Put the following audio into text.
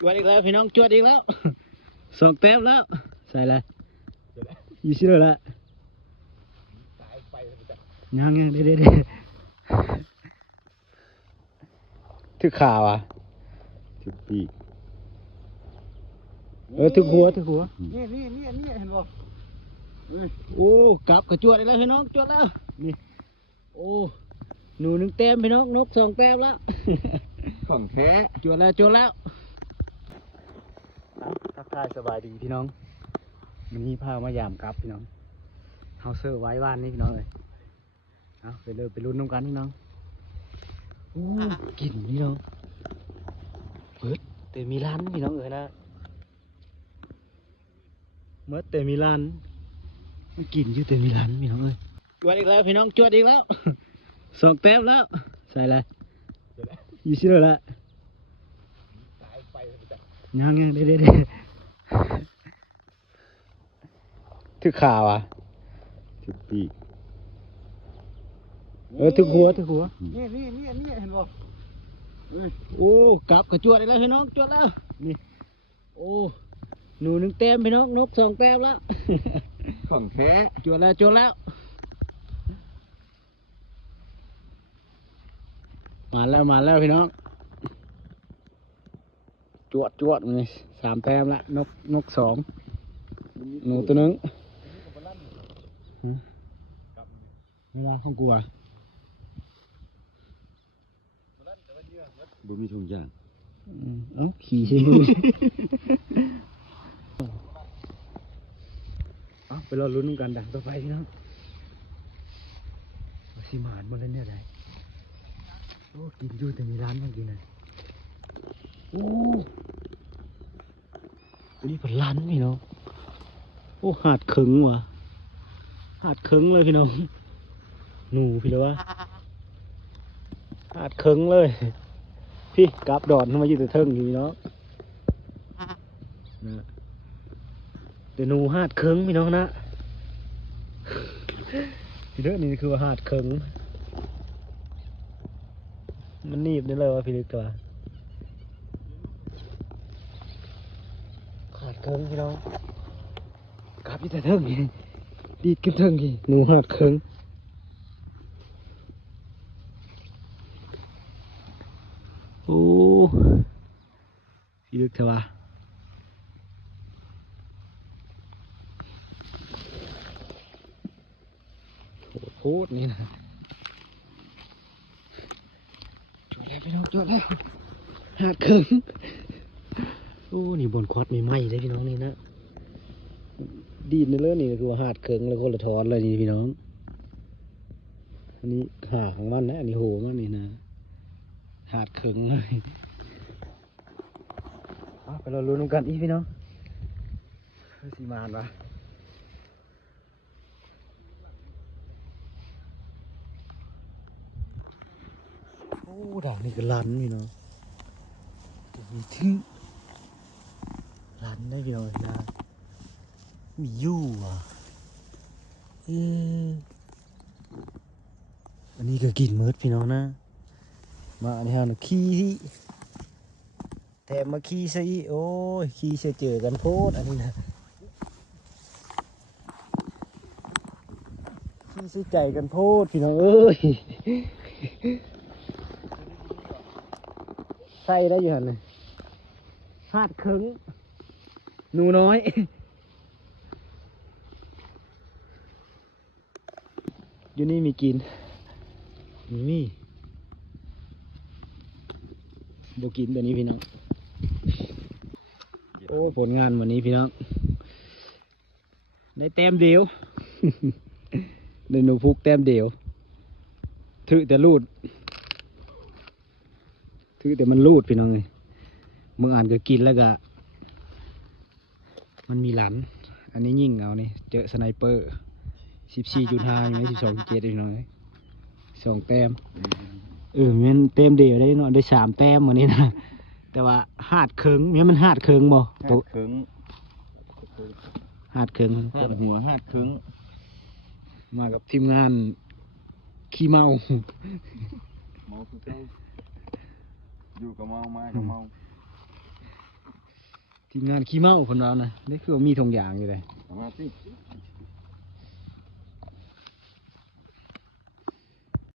จวดอีกแล้วพี่น้องจวดอีกแล้วสองแต้มแล้วใส่เลยยี่สิบเลยละยังเด็ดถึกข่าวอ่ะ ทุกปีก ถึกหัวนี่เห็นบ่ โอ้กลับกระจวดอีกแล้วพี่น้องจวดแล้วนี่โอ้หนูหนึ่งแต้มพี่น้องนกสองแต้มแล้ว ของแท้ จวดแล้วทักทายสบายดีพี่น้องวันนี้พามายามกลับพี่น้องเฮาเซอร์ไว้บ้านนี่พี่น้องเลยเอาไปเลยไปลุ้นน้ำกันพี่น้องโอ้กลิ่นพี่น้องเบิดแต่มีร้านพี่น้องเอ๋ยนะเมื่อแต่มีร้านมันกลิ่นอยู่แต่มีร้านพี่น้องเอ้ยจวดอีกแล้วพี่น้องจวดอีกแล้วสองแต้มแล้วใส่เลยยี่สิบเลยละยังเด็ดถึกข่าวอ่ะ ทุกปีก ถึกหัว นี่เห็นบ่ โอ้กลับกระจวดอีกแล้วพี่น้องจวดแล้วนี่โอ้หนูหนึ่งแต้มพี่น้องนกสองแต้มแล้ว ของแท้ จวดแล้วมาแล้วพี่น้องจวดนี่สามแต้มละนกสองหนูตัวนึงไม่ได้ข้างกลัว บ่มีทุงยาง เอ้าขี่ใช่ไหมเอาไปรอลุ้นกันดังต่อไปพี่น้องสีหมานมาเล่นเนี่ยได้โอ้กินอยู่แต่มีร้านมากินเลยโอ้ตัวนี้เป็นร้านพี่น้องโอ้หาดขึงว่ะหาดขึงเลยพี่น้องหนูพี่เลยวะหาดขึงเลยพี่กราบดอนมาอยู่แต่เทิงอยู่พี่น้องนะเดี๋ยวหนูหาดขึงพี่น้องนะพี่เด้อนี่คือหาดขึงมันหนีบได้เลยวะพี่ลึกตัวหาดขึงพี่น้องกราบอยู่แต่เทิงนี่ดีดขึ้นเทิงนี่หนูหาดขึงโอ้พี่ลึกเถอะวะโคตรนี่นะจอดแล้วพี่น้องจอดแล้วหาดเคิงโอ้นี่บนคอดมีไม้เลยพี่น้องนี่นะดีนเลยนี่คือหาดเคิงเลยคนละทอนเลยนี่พี่น้องอันนี้ขาของมันนะอันนี้โหมันนี่นะหาดเคิงเลยไปเราลุ้นกันอีพี่น้องสีมานวะโอ้ด่างนี่ก็ลันพี่น้องมีทึ่ลันได้พี่น้องนะมียู่อ่ะอันนี้ก็กินมืดพี่น้องนะมาอันนี้ฮะขี้แต่มาขี้ซะอีโอ้ยขี้เสียเจอกันโพดอันนี้นะขี้เสียใจกันโพดพี่น้องเอ้ยใส่ได้อยู่หันเลยหาดเคิงหนูน้อยอยู่นี่มีกินนี่เดี๋ยวกินตัวนี้พี่น้องโอ้ผลงานวันนี้พี่น้องได้แต้มเดียว ได้หนูพุกแต้มเดียวถือแต่ลูดถือแต่มันลูดพี่น้องเลยเมื่ออ่านก็กินแล้วก็มันมีหลันอันนี้ยิ่งเอานี่เจอสไนเปอร์14.5ยังไง12.7พี่น้องสองแต้มมันเต็มเดียวได้เนาะได้3 แต้มวันนี้นะแต่ว่าหาดเคิงมันหาดเคิงบ่ตัว ครึ่ง หาดเคิง หาดหัวหาดครึ่ง มากับทีมงานขี้เมา เมาคือเจ้าอยู่กับเมามากับเมา ทีมงานขี้เมาคนเรานะนี่คือว่ามีทงยางอยู่เลย เอามาสิ